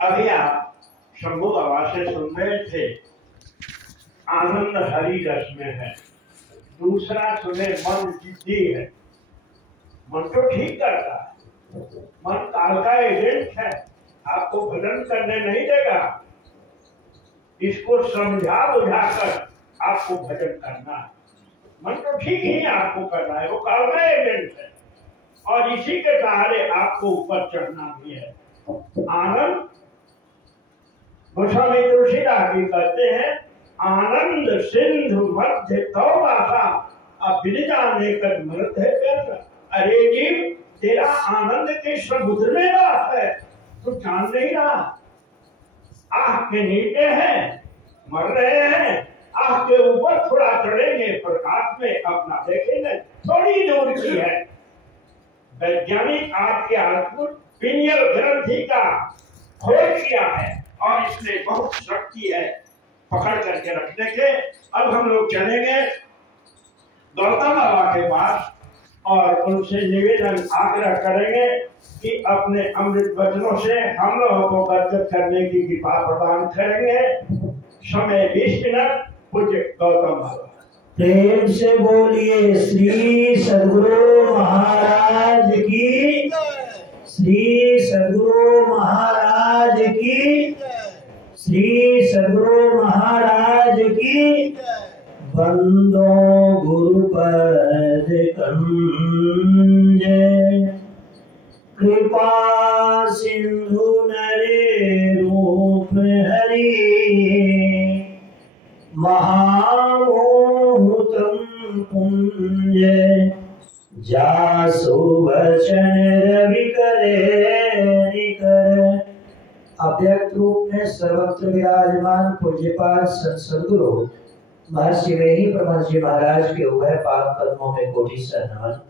अभी आप शंभू बाबा से सुन रहे थे आनंद हरि रस में है। दूसरा सुने मन जिद्दी है। मन तो ठीक करता है, मन काल का एजेंट है, आपको भजन करने नहीं देगा। इसको समझा बुझाकर आपको भजन करना है। मन तो ठीक ही आपको करना है, वो काल का एजेंट है और इसी के सहारे आपको ऊपर चढ़ना भी है। आनंद गोस्वामी तुलसीदास जी कहते हैं, आनंद सिंधु मध्य तो भाषा अब जाने कर मृत है कैसा। अरे जीव, तेरा आनंद के समुद्र में बात है, तू जान नहीं रहा। आह के नीचे है, मर रहे हैं, आह के ऊपर थोड़ा चढ़ेंगे, प्रकाश में अपना देखेंगे, थोड़ी दूर की है। वैज्ञानिक आज के अद्भुत पिनियल ग्रंथि का खोज किया है और इसमें बहुत शक्ति है पकड़ करके रखने के। अब हम लोग चलेंगे गौतम बाबा के पास और उनसे निवेदन आग्रह करेंगे कि अपने अमृत वचनों से हम लोगों को बरकत करने की कृपा प्रदान करेंगे। समय 20 मिनट। पूज्य गौतम बाबा। प्रेम से बोलिए श्री सद्गुरु महाराज की, श्री सद्गुरु महाराज की, श्री सद्गुरु महाराज की। बंदो गुरुपद कंज, कृपा सिंधु नरे रूप हरि, महामोहुतम पुंज, जासु वचन रवि करे निकर। अव्यक्त रूप में सर्वत्र विराजमान पूज्यपाद सद्गुरु महर्षि वेही परमहंस जी महाराज के उभय पाद पद्मों में कोटि नमन।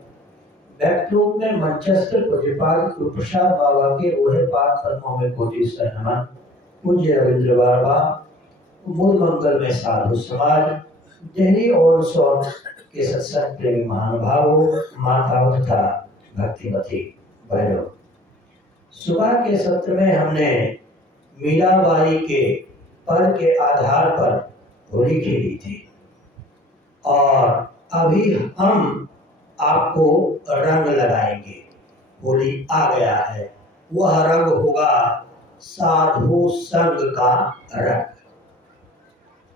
व्यक्त रूप में मंचस्थ पूज्यपाद गुरुप्रसाद बाबा के उभय पाद पद्मों में कोटि नमन। पूज्य रविंद्र बाबा, मूल मंगल में साधु समाज, देहरी और सोन के सत्संग प्रेमी महानुभावों, माताओं तथा भक्तिमती बहनों, सुबह के सत्र में हमने मीराबाई के पद के आधार पर होली खेली थी और अभी हम आपको रंग लगाएंगे। होली आ गया है, वह रंग होगा साधु संग का रंग।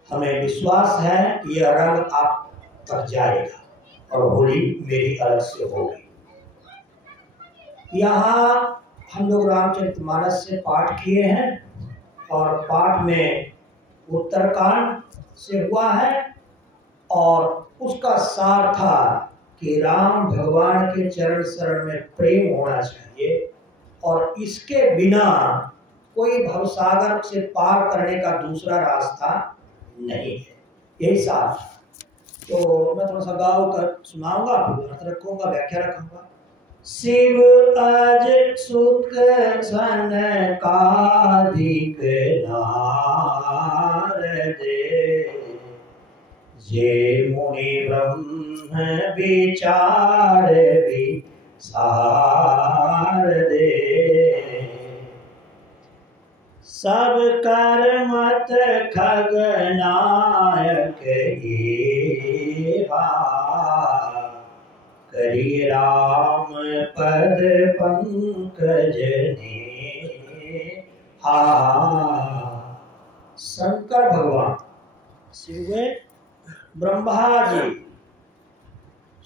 हमें विश्वास है कि यह रंग आप तक जाएगा और होली मेरी अलग से होगी। यहाँ हम लोग रामचरितमानस से पाठ किए हैं और पाठ में उत्तरकांड से हुआ है और उसका सार था कि राम भगवान के चरण शरण में प्रेम होना चाहिए और इसके बिना कोई भवसागर से पार करने का दूसरा रास्ता नहीं है। यही सार। तो मैं थोड़ा सा गाओ कर सुनाऊंगा, फिर अर्थ रखूंगा, व्याख्या रखूंगा। शिव अज सुख सनकादिक नारद, जे मुनि ब्रह्म विचार विसार दे, सब कर्मत खगनायक करिए राम पद पंकज ने। शंकर भगवान, शिव, ब्रह्मा जी,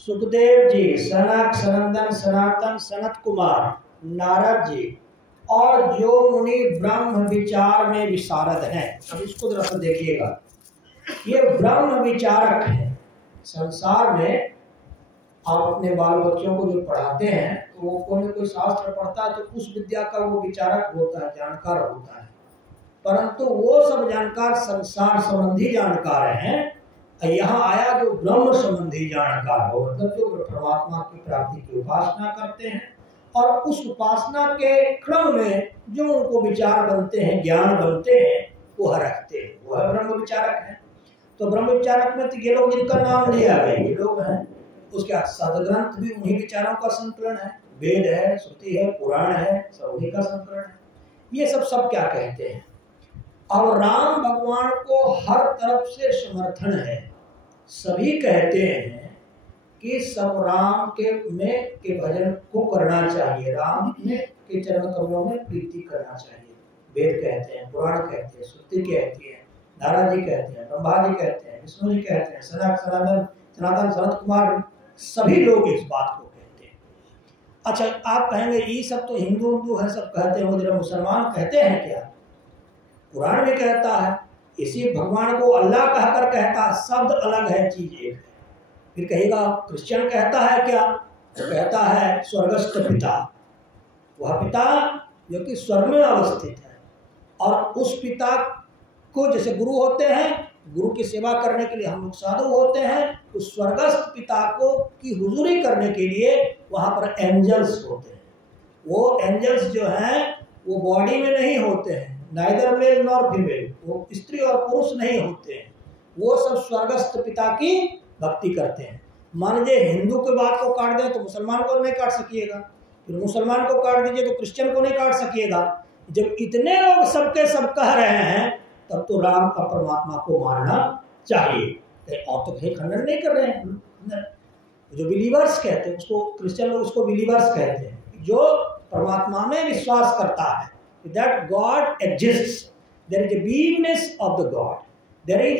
सुखदेव जी, सनक सनंदन सनातन सनत कुमार, नारद जी और जो मुनि ब्रह्म विचार में विशारद हैं। अब इसको जरा सा देखिएगा, ये ब्रह्म विचारक है। संसार में आप अपने बाल बच्चों को जो पढ़ाते हैं तो वो कोई न कोई शास्त्र पढ़ता है तो उस विद्या का वो विचारक होता है, जानकार होता है। परंतु वो सब जानकार संसार संबंधी जानकार हैं। यहाँ आया जो ब्रह्म संबंधी जानकार हो, मतलब जो परमात्मा की प्राप्ति की उपासना करते हैं और उस उपासना के क्रम में जो उनको विचार बनते हैं, ज्ञान बनते हैं, वह रखते हैं, वह ब्रह्म विचारक है। तो ब्रह्म विचारक में तो ये लोग जिनका नाम लिया गया, ये लोग हैं उसके सदग्रंथ भी उन्हीं विचारों का संकलन है, वेद है, श्रुति है, पुराण है, सब उन्हीं का संकलन है। ये सब क्या कहते हैं। और राम भगवान को हर तरफ से समर्थन है। सभी कहते हैं कि सब राम के भजन को करना चाहिए, राम के चरण कमलों में प्रीति करना चाहिए। वेद कहते हैं, पुराण कहते हैं, श्रुति कहती है, नारद जी कहते हैं, ब्रह्मा जी कहते हैं, विष्णु जी कहते हैं, सनातन सनत कुमार, सभी लोग इस बात को कहते हैं। अच्छा, आप कहेंगे ये सब तो हिंदू है, सब कहते हैं, वो जरा मुसलमान कहते हैं क्या? पुराण में कहता है, इसी भगवान को अल्लाह कहकर कहता, शब्द अलग है, चीज एक है। फिर कहेगा क्रिश्चियन कहता है क्या? तो कहता है स्वर्गस्थ पिता, वह पिता जो कि स्वर्ग में अवस्थित है। और उस पिता को जैसे गुरु होते हैं, गुरु की सेवा करने के लिए हम लोग साधु होते हैं, उस स्वर्गस्थ पिता को की हुजूरी करने के लिए वहाँ पर एंजल्स होते हैं। वो एंजल्स जो हैं वो बॉडी में नहीं होते हैं, नाइदर मेल नॉर फीमेल, वो स्त्री और पुरुष नहीं होते हैं। वो सब स्वर्गस्थ पिता की भक्ति करते हैं। मान लीजिए हिंदू की बात को काट दें तो मुसलमान को नहीं काट सकिएगा, फिर मुसलमान को काट दीजिए तो क्रिश्चियन को नहीं काट सकिएगा। जब इतने लोग सबके सब कह रहे हैं तब तो राम का परमात्मा को मानना चाहिए। और तो कहीं खंडन नहीं कर रहे हैं। जो बिलीवर्स कहते हैं उसको, क्रिश्चियन लोग उसको बिलीवर्स कहते हैं, जो परमात्मा में विश्वास करता है that God exists, there is a beingness of the God, there is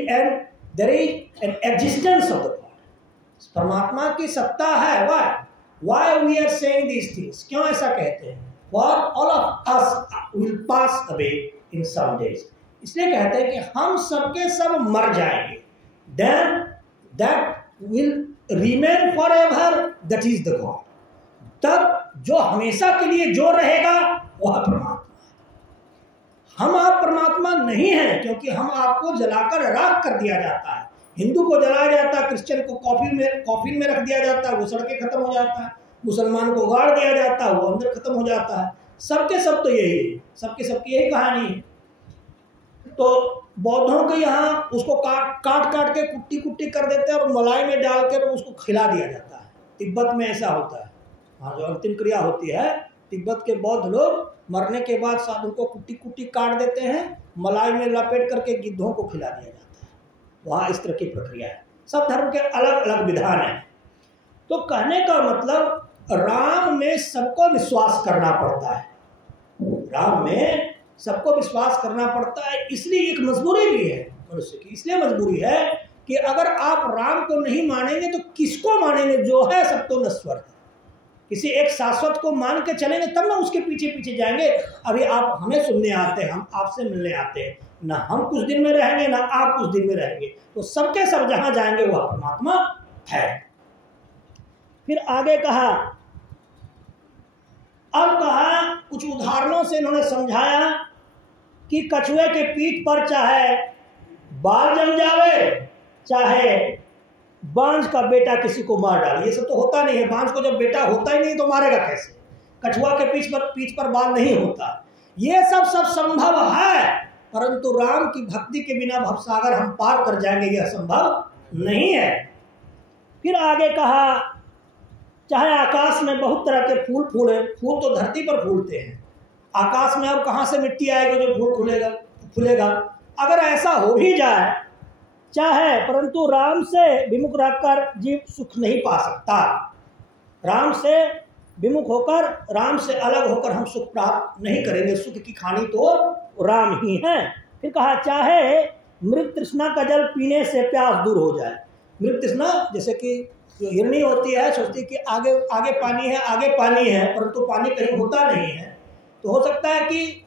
an existence of the God. परमात्मा की सत्ता है। why we are saying these things? क्यों ऐसा कहते हैं? For all of us will pass away in some days. इसलिए कहते हैं कि हम सबके सब मर जाएंगे, then that will remain forever, that is the God. तब जो हमेशा के लिए जो रहेगा वह परमात्मा। हम आप परमात्मा नहीं हैं, क्योंकि हम आपको जलाकर राख कर दिया जाता है। हिंदू को जलाया जाता है, क्रिश्चियन को कॉफिन में रख दिया जाता है, वो सड़के खत्म हो जाता है, मुसलमान को गाड़ दिया जाता है, वो अंदर खत्म हो जाता है। सबके सब तो यही है, सबके सबकी यही कहानी है। तो बौद्धों के यहाँ उसको काट के कुट्टी कर देते हैं और मलाई में डालकर उसको खिला दिया जाता है। तिब्बत में ऐसा होता है, वहाँ जो अंतिम क्रिया होती है, तिब्बत के बौद्ध लोग मरने के बाद साधु को कुट्टी काट देते हैं, मलाई में लपेट करके गिद्धों को खिला दिया जाता है। वहाँ इस तरह की प्रक्रिया है। सब धर्म के अलग अलग विधान है। तो कहने का मतलब राम में सबको विश्वास करना पड़ता है, राम में सबको विश्वास करना पड़ता है। इसलिए एक मजबूरी भी है मनुष्य की, इसलिए मजबूरी है कि अगर आप राम को नहीं मानेंगे तो किसको मानेंगे? जो है सब तो नश्वर है। किसी एक शाश्वत को मान के चलेंगे तब ना उसके पीछे पीछे जाएंगे। अभी आप हमें सुनने आते हैं, हम आपसे मिलने आते हैं, ना हम कुछ दिन में रहेंगे ना आप कुछ दिन में रहेंगे, तो सबके सब जहां जाएंगे वह परमात्मा है। फिर आगे कहा, अब कहा कुछ उदाहरणों से इन्होंने समझाया कि कछुए के पीठ पर चाहे बाल जम जावे, चाहे बांझ का बेटा किसी को मार डाले। ये सब तो होता नहीं है। बांझ को जब बेटा होता ही नहीं तो मारेगा कैसे? कछुआ के पीठ पर बाल नहीं होता। ये सब संभव है, परंतु राम की भक्ति के बिना भवसागर हम पार कर जाएंगे, यह संभव नहीं है। फिर आगे कहा, चाहे आकाश में बहुत तरह के फूल फूले, फूल तो धरती पर फूलते हैं, आकाश में अब कहाँ से मिट्टी आएगी जो फूल फूलेगा? अगर ऐसा हो भी जाए चाहे, परंतु राम से विमुख रहकर जीव सुख नहीं पा सकता। राम से विमुख होकर, राम से अलग होकर हम सुख प्राप्त नहीं करेंगे। सुख की खानी तो राम ही है। फिर कहा, चाहे मृत तृष्णा का जल पीने से प्यास दूर हो जाए। मृत तृष्णा जैसे कि जो हिरनी होती है, सोचती है कि आगे पानी है, आगे पानी है, परंतु पानी कहीं होता नहीं है। तो हो सकता है कि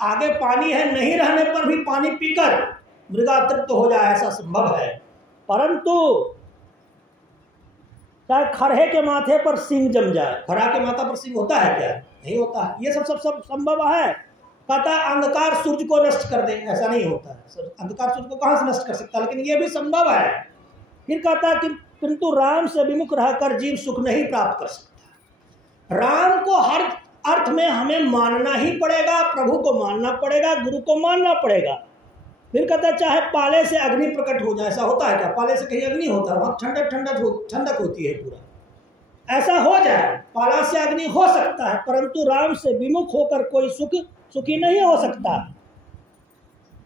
आगे पानी है नहीं रहने पर भी पानी पीकर मृगा तृप्त हो जाए, ऐसा संभव है। परंतु चाहे खरहे के माथे पर सिंह जम जाए, खरा के माथा पर सिंह होता है क्या? नहीं होता है। ये सब संभव है। कहता है अंधकार सूर्य को नष्ट कर दे, ऐसा नहीं होता है। अंधकार सूर्य को कहाँ से नष्ट कर सकता है? लेकिन ये भी संभव है। फिर कहता है कि किंतु राम से विमुख रहकर जीव सुख नहीं प्राप्त कर सकता। राम को हर अर्थ में हमें मानना ही पड़ेगा, प्रभु को मानना पड़ेगा, गुरु को मानना पड़ेगा। फिर कहता है चाहे पाले से अग्नि प्रकट हो जाए। ऐसा होता है क्या? पाले से कहीं अग्नि होता है? वहाँ ठंडक होती है पूरा। ऐसा हो जाए, पाला से अग्नि हो सकता है, परंतु राम से विमुख होकर कोई सुखी नहीं हो सकता।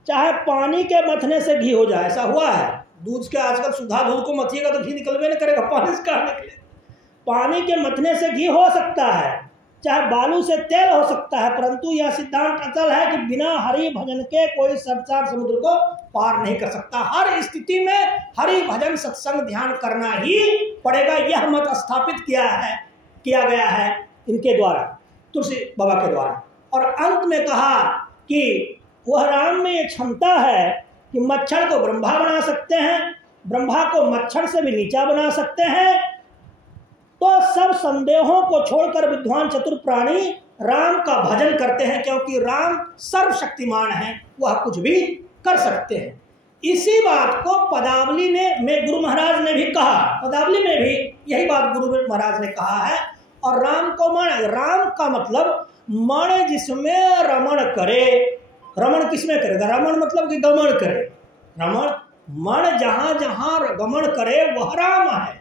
चाहे पानी के मथने से घी हो जाए, ऐसा हुआ है। दूध के आजकल सुधा दूध को मथिएगा तो घी निकलवे नहीं करेगा, पानी से कहाँ निकले। पानी के मथने से घी हो सकता है, चाहे बालू से तेल हो सकता है, परंतु यह सिद्धांत अचल है कि बिना हरि भजन के कोई संसार समुद्र को पार नहीं कर सकता। हर स्थिति में हरि भजन सत्संग ध्यान करना ही पड़ेगा। यह मत स्थापित किया गया है इनके द्वारा, तुलसी बाबा के द्वारा। और अंत में कहा कि वह राम में ये क्षमता है कि मच्छर को ब्रह्मा बना सकते हैं, ब्रह्मा को मच्छर से भी नीचा बना सकते हैं। तो सब संदेहों को छोड़कर विद्वान चतुर प्राणी राम का भजन करते हैं, क्योंकि राम सर्वशक्तिमान है, वह कुछ भी कर सकते हैं। इसी बात को पदावली में गुरु महाराज ने भी कहा। पदावली में भी यही बात गुरु महाराज ने कहा है। और राम को माने, राम का मतलब माने जिसमें रमण करे। रमण किसमें करेगा? रमण मतलब कि गमन करे। रमण माने जहां जहां गमन करे वह राम है,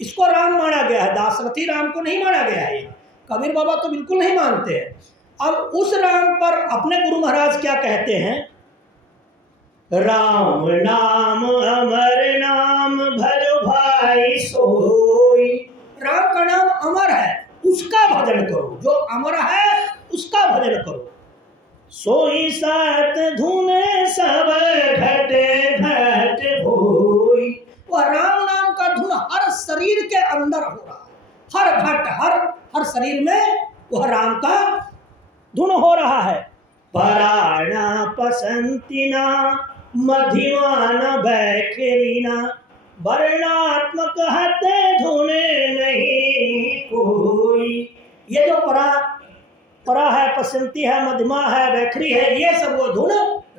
इसको राम माना गया है। दासरथी राम को नहीं माना गया है। कबीर बाबा तो बिल्कुल नहीं मानते हैं। अब उस राम पर अपने गुरु महाराज क्या कहते हैं? राम नाम अमर नाम भजो भाई सोई। राम का नाम अमर है, उसका भजन करो। जो अमर है उसका भजन करो। सोई सात धुने सब घटे घट होई। वह राम नाम का धुन हर शरीर के अंदर हो रहा है, हर घट हर शरीर में वह राम का धुन हो रहा है। पराणा पसंतिना मधिवान बैखेरीना वर्णात्मक हते धुने नहीं कोई। ये जो परा है, पसंती है, मध्यमा है, बैखरी है, ये सब वो धुन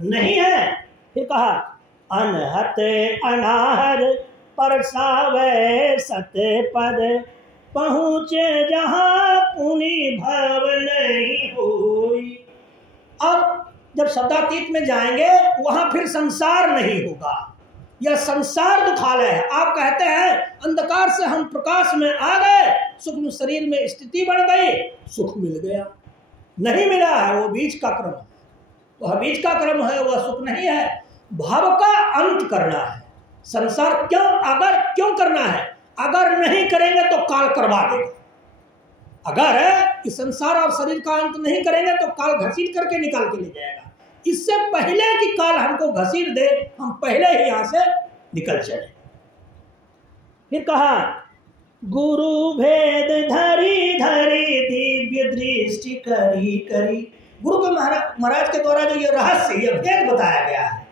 नहीं है। फिर कहा अनहत अनाहर परसावे सत्य पद पहुँचे जहाँ पुनि भव नहीं होई। अब जब शब्दातीत में जाएंगे वहां फिर संसार नहीं होगा। यह संसार दुखालय है। आप कहते हैं अंधकार से हम प्रकाश में आ गए, सूक्ष्म शरीर में स्थिति बढ़ गई, सुख मिल गया। नहीं मिला है, वो बीच का क्रम है। वह बीच का क्रम है, वह सुख नहीं है। भाव का अंत करना है। संसार क्यों करना है? अगर नहीं करेंगे तो काल करवा देगा। अगर इस संसार और शरीर का अंत नहीं करेंगे तो काल घसीट करके निकाल के ले जाएगा। इससे पहले कि काल हमको घसीट दे, हम पहले ही यहां से निकल चले। फिर कहा गुरु भेद धरी धरी दिव्य दृष्टि करी करी। गुरु के महाराज के द्वारा जो ये रहस्य, ये भेद बताया गया है,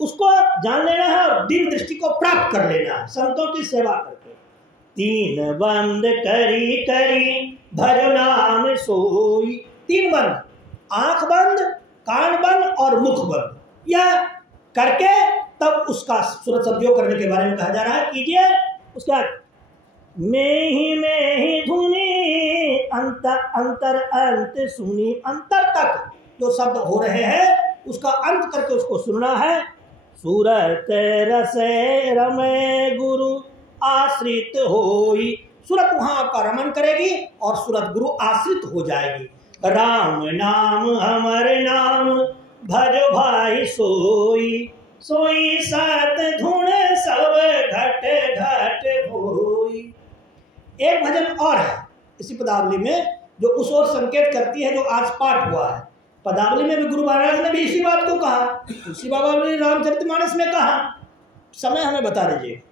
उसको जान लेना है और दिव्य दृष्टि को प्राप्त कर लेना है संतों की सेवा करके। तीन बंद करी करी भजो नाम सोई। तीन बंद, आंख बंद, कान बंद और मुख बंद, यह करके तब उसका सूरत सद्योग करने के बारे में कहा जा रहा है। कीजिए। उसका में ही धुनी अंतर अंत सुनी। अंतर तक जो शब्द हो रहे हैं उसका अंत करके उसको सुनना है। सूरत रसे रमे गुरु आश्रित होई। सूरत वहां आपका रमन करेगी और सूरत गुरु आश्रित हो जाएगी। राम नाम अमर नाम भजो भाई सोई। सोई सात धुन सब घट घट होई। एक भजन और है इसी पदावली में जो उस ओर संकेत करती है जो आज पाठ हुआ है। पदावली में भी गुरु महाराज ने भी इसी बात को कहा, तुलसी बाबा ने रामचरितमानस में कहा। समय हमें बता दीजिए।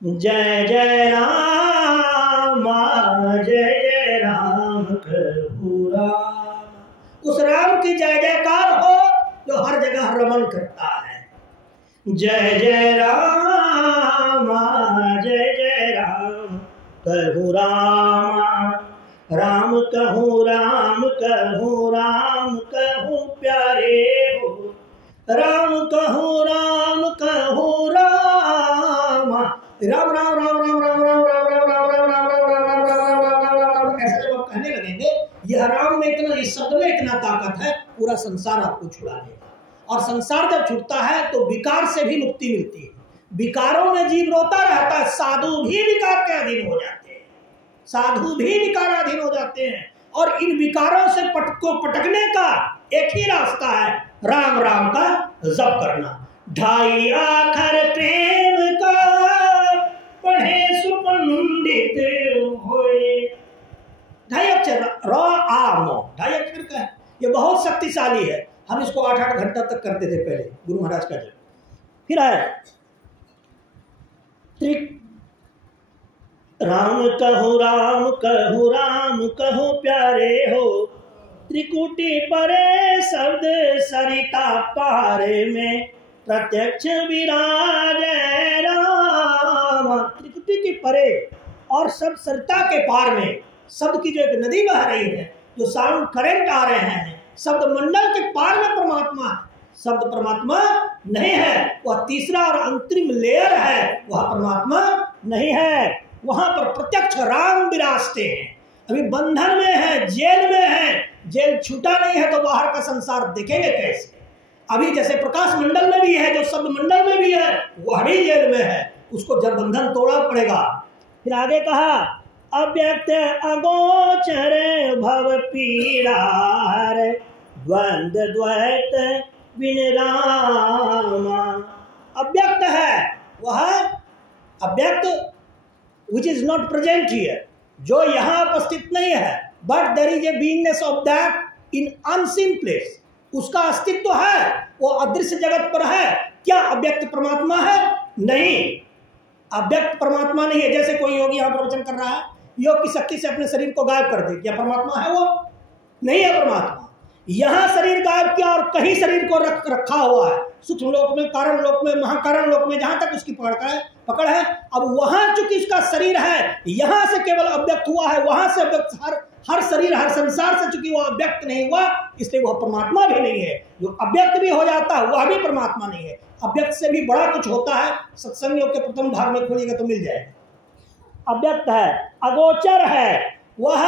जय जय राम जय जय राम कहू राम। उस राम की जय जयकार हो जो हर जगह रमन करता है। जय जय राम जय जय राम कहू राम। राम कहूँ राम कहूँ राम कहूँ प्यारे हो। राम कहूँ राम कहूँ राम। राम राम राम राम राम राम राम राम राम राम राम राम राम राम ऐसे जब आप कहने लगेंगे, यह राम में इतना, इस शब्द में इतना ताकत है, पूरा संसार आपको छुड़ा देगा। और संसार जब छूटता है तो विकार से भी मुक्ति मिलती है। विकारों में जीव रोता रहता है, साधु भी विकार के अधीन हो जाते हैं, साधु भी विकाराधीन हो जाते हैं। और इन विकारों से पटकने का एक ही रास्ता है, राम राम का जप करना। ढाई आखर प्रेम का पढ़े सुपंडित होए। ढाई अक्षर र आ मो, ढाई अक्षर का है, ये बहुत शक्तिशाली है। हम इसको 8-8 घंटा तक करते थे पहले गुरु महाराज का जब। फिर है राम कहो राम कहो राम कहो प्यारे हो, त्रिकुटी परे शब्द सरिता पारे में प्रत्यक्ष विराज राम। त्रिकुटी के परे और सब सरिता के पार में, शब्द की जो एक नदी बह रही है, जो साउंड करंट आ रहे हैं, शब्द मंडल के पार में परमात्मा है। शब्द परमात्मा नहीं है, वह तीसरा और अंतरिम लेयर है, वह परमात्मा नहीं है। वहां पर प्रत्यक्ष राम विराजते हैं। अभी बंधन में है, जेल में है, जेल छूटा नहीं है तो बाहर का संसार देखेंगे कैसे। अभी जैसे प्रकाश मंडल में भी है, जो शब्द मंडल में भी है, वह भी जेल में है, उसको जब बंधन तोड़ना पड़ेगा। फिर आगे कहा अव्यक्त अगोचर भव पीड़ार द्वंद द्वैत विनिरामा। अव्यक्त है वह, अव्यक्त which is not present here, जो यहाँ उपस्थित नहीं है, but there is a beingness of that in unseen place, उसका अस्तित्व है, वो अदृश्य जगत पर है। क्या अव्यक्त परमात्मा है? नहीं, अव्यक्त परमात्मा नहीं है। जैसे कोई योगी यहाँ प्रवचन कर रहा है, योग की शक्ति से अपने शरीर को गायब कर दे, क्या परमात्मा है? वो नहीं है परमात्मा। यहाँ शरीर गायब किया और कहीं शरीर को रखा हुआ है, सूक्ष्म लोक में, कारण लोक में, महाकारण लोक में, जहां तक उसकी पकड़ है। अब वहां चूंकि उसका शरीर है, यहां से केवल अव्यक्त हुआ है, वहां से अव्यक्त, हर शरीर हर संसार से चूंकि वह अव्यक्त नहीं हुआ, इसलिए वह परमात्मा भी नहीं है। जो अव्यक्त भी हो जाता है वह भी परमात्मा नहीं है। अव्यक्त से भी बड़ा कुछ होता है, सत्संग योग के प्रथम भाग में खोलिएगा तो मिल जाएगा। अव्यक्त है, अगोचर है, वह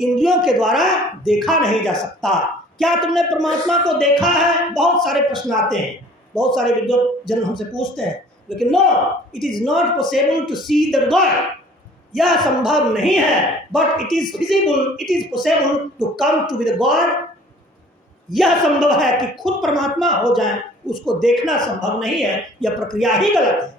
इंद्रियों के द्वारा देखा नहीं जा सकता। क्या तुमने परमात्मा को देखा है? बहुत सारे प्रश्न आते हैं, बहुत सारे विद्वान जन हमसे पूछते हैं, लेकिन no, it is not possible to see the God. यह संभव नहीं है, but it is feasible, it is possible to come to with God. यह संभव है कि खुद परमात्मा हो जाए, उसको देखना संभव नहीं है, यह प्रक्रिया ही गलत है।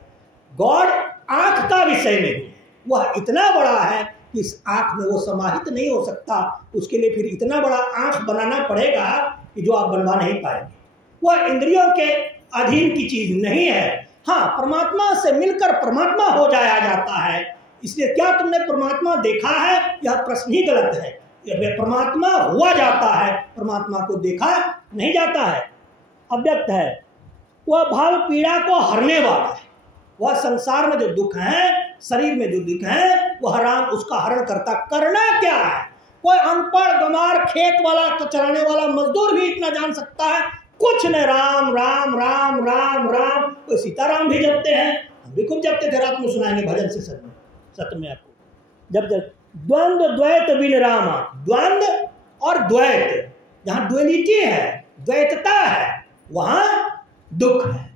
गॉड आंख का विषय नहीं, वह इतना बड़ा है कि इस आंख में वो समाहित नहीं हो सकता। उसके लिए फिर इतना बड़ा आंख बनाना पड़ेगा कि जो आप बनवा नहीं पाएंगे। वह इंद्रियों के अधीन की चीज नहीं है। हाँ, परमात्मा से मिलकर परमात्मा हो जाया जाता है। इसलिए क्या तुमने परमात्मा देखा है? यह प्रश्न ही गलत है। परमात्मा हुआ जाता है, परमात्मा को देखा नहीं जाता है। अव्यक्त है, वह भाव पीड़ा को हरने वाला है। वह संसार में जो दुख है, शरीर में जो दुख है, वह राम उसका हरण करता। करना क्या है? कोई अनपढ़ गमार खेत वाला चलाने वाला मजदूर भी इतना जान सकता है, कुछ न राम राम राम राम राम। कोई सीताराम भी जपते हैं, हम भी खूब जपते थे, रात में सुनाएंगे भजन से सत्य में आपको। जब द्वंद्व द्वैत बिन रामा, द्वंद्व और द्वैत, जहां ड्युअलिटी है, द्वैतता है, वहां दुख है।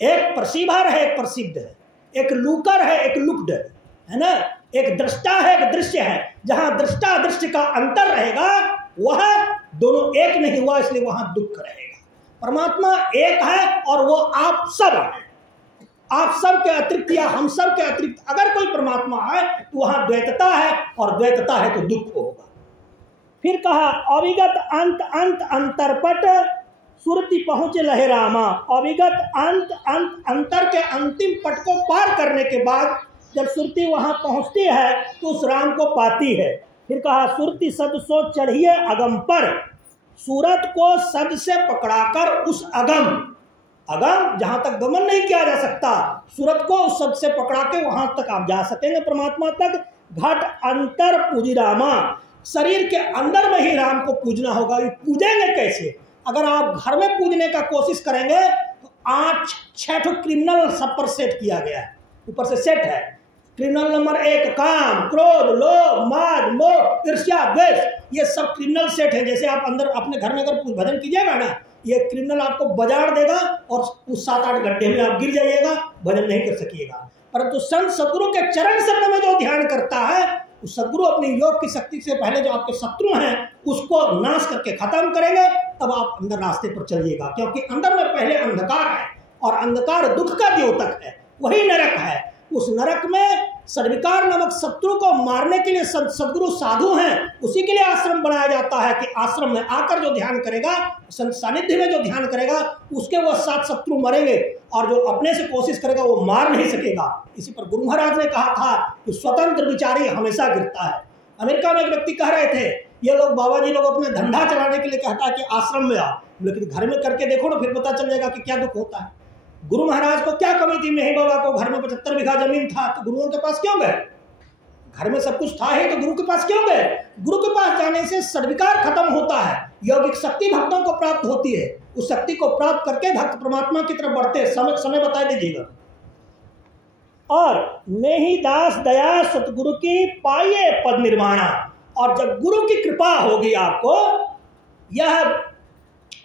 एक परसीवर है, एक परसिद्ध है, एक लूकर है, एक लुक्ड है ना, एक दृष्टा है, एक दृश्य है। जहां दृष्टा दृश्य का अंतर रहेगा, वह दोनों एक नहीं हुआ, इसलिए वहां दुख रहेगा। परमात्मा एक है और वो आप सब है। आप सब के अतिरिक्त या हम सब के अतिरिक्त अगर कोई परमात्मा है तो वहां द्वैतता है, और द्वैतता है तो दुख होगा। फिर कहा अविगत अंत अंत अंतरपट सुरति पहुंचे लहे रामा। अविगत अंत अंत अंतर के अंतिम पट को पार करने के बाद जब सुरति वहां पहुंचती है तो उस राम को पाती है। फिर कहा सुरति सद सो चढ़िए अगम पर। सूरत को सद से पकड़ाकर उस अगम, अगम जहां तक गमन नहीं किया जा सकता, सूरत को उस सद से पकड़ा के वहां तक आप जा सकेंगे परमात्मा तक। घट अंतर पूजी रामा, शरीर के अंदर में ही राम को पूजना होगा। ये पूजेंगे कैसे? अगर आप घर में पूजने का कोशिश करेंगे तो 8-6 क्रिमिनल सब पर सेट किया गया है, ऊपर से सेट है। क्रिमिनल नंबर 1 काम, क्रोध, लोभ, माद, मोह, ईर्ष्या, द्वेष, ये सब क्रिमिनल सेट है। जैसे आप अंदर अपने घर में अगर भजन कीजिएगा ना, ये क्रिमिनल आपको बाजार देगा और उस 7-8 गड्ढे में आप गिर जाइएगा, भजन नहीं कर सकिएगा। परंतु संत सदगुरु के चरण शरण में जो ध्यान करता है, उस सदगुरु अपनी योग की शक्ति से पहले जो आपके शत्रु हैं उसको नाश करके खत्म करेंगे, तब आप अंदर रास्ते पर चलिएगा। क्योंकि अंदर में पहले अंधकार है और अंधकार दुख का द्योतक है, वही नरक है। उस नरक में सर्विकार नामक शत्रु को मारने के लिए सदगुरु साधु हैं, उसी के लिए आश्रम बनाया जाता है कि आश्रम में आकर जो ध्यान करेगा, संत सानिध्य में जो ध्यान करेगा, उसके वो 7 शत्रु मरेंगे और जो अपने से कोशिश करेगा वो मार नहीं सकेगा। इसी पर गुरु महाराज ने कहा था कि स्वतंत्र विचारी हमेशा गिरता है। अमेरिका में एक व्यक्ति कह रहे थे, ये लोग बाबा जी लोग अपने धंधा चलाने के लिए कहता है कि आश्रम में आओ, लेकिन घर में करके देखो ना, फिर पता चल जाएगा कि क्या दुख होता है। गुरु महाराज को क्या कमी थी? मेही बाबा को घर में 75 बीघा जमीन था, तो गुरुओं के पास क्यों गए? घर में सब कुछ था ही, तो गुरु के पास क्यों गए? गुरु के पास जाने से सर्विकार खत्म होता है, यौगिक शक्ति भक्तों को प्राप्त होती है। उस शक्ति को प्राप्त करके भक्त परमात्मा की तरफ बढ़ते हैं। समय बता दीजिएगा। और नेही दास दया सतगुरु की पाइए पद निर्माणा। और जब गुरु की कृपा होगी आपको, यह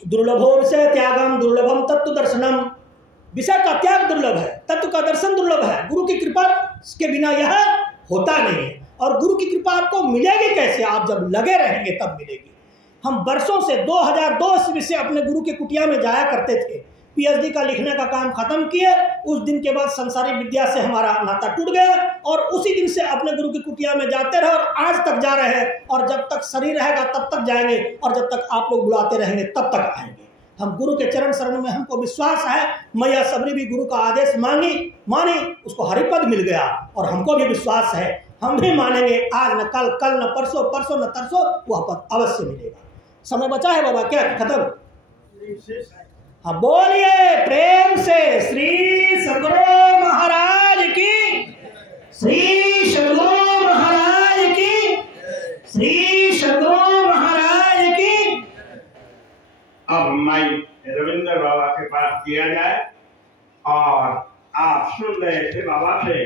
दुर्लभो विषय त्यागम दुर्लभम तत्व दर्शनम, विषय का त्याग दुर्लभ है, तत्व का दर्शन दुर्लभ है। गुरु की कृपा के बिना यह होता नहीं है। और गुरु की कृपा आपको मिलेगी कैसे? आप जब लगे रहेंगे तब मिलेगी। हम वर्षों से 2002 ईस्वी से अपने गुरु के कुटिया में जाया करते थे। पीएचडी का लिखने का काम खत्म किए, उस दिन के बाद संसारी विद्या से हमारा नाता टूट गया और उसी दिन से अपने गुरु की कुटिया में जाते रहे और आज तक जा रहे हैं। और जब तक शरीर रहेगा तब तक जाएंगे और जब तक आप लोग बुलाते रहेंगे तब तक आएंगे। हम गुरु के चरण शरण में हमको विश्वास है। मैया सबरी भी गुरु का आदेश मानी, उसको हरिपद मिल गया और हमको भी विश्वास है, हम भी मानेंगे। आज न कल, कल न परसों, परसों न तरसों वह पद अवश्य मिलेगा। समय बचा है बाबा? क्या खत्म? हाँ बोलिए प्रेम से श्री सदगुरु महाराज की, श्री सदगुरु महाराज की, श्री सदगुरु महाराज की। अब माई रविंद्र बाबा के पास किया जाए और आप सुन रहे थे बाबा से